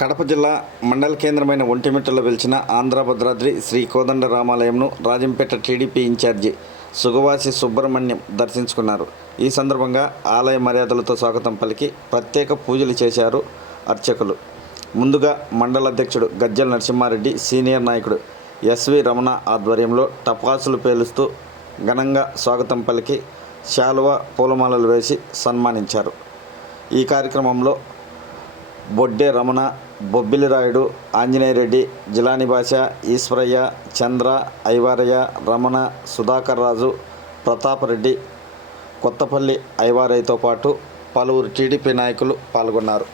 కడప జిల్లా మండల కేంద్రమైన ఒంటిమిట్టలో వెలిసిన ఆంధ్ర భద్రాద్రి శ్రీ కోదండరామాలయంను రాజంపేట టీడీపీ ఇన్ఛార్జి సుగవాసి సుబ్రహ్మణ్యం దర్శించుకున్నారు. ఈ సందర్భంగా ఆలయ మర్యాదలతో స్వాగతం పలికి ప్రత్యేక పూజలు చేశారు అర్చకులు. ముందుగా మండల అధ్యక్షుడు గజ్జల నరసింహారెడ్డి, సీనియర్ నాయకుడు ఎస్వి రమణ ఆధ్వర్యంలో టపాసులు పేలుస్తూ ఘనంగా స్వాగతం పలికి శాలువా పూలమాలలు వేసి సన్మానించారు. ఈ కార్యక్రమంలో బొడ్డే రమణ, బొబ్బిలి రాయుడు, ఆంజనేయరెడ్డి, జిలాని భాష, ఈశ్వరయ్య, చంద్ర, ఐవారయ్య, రమణ, సుధాకర్ రాజు, ప్రతాపరెడ్డి, కొత్తపల్లి ఐవారయ్యతో పాటు పలువురు టీడీపీ నాయకులు పాల్గొన్నారు.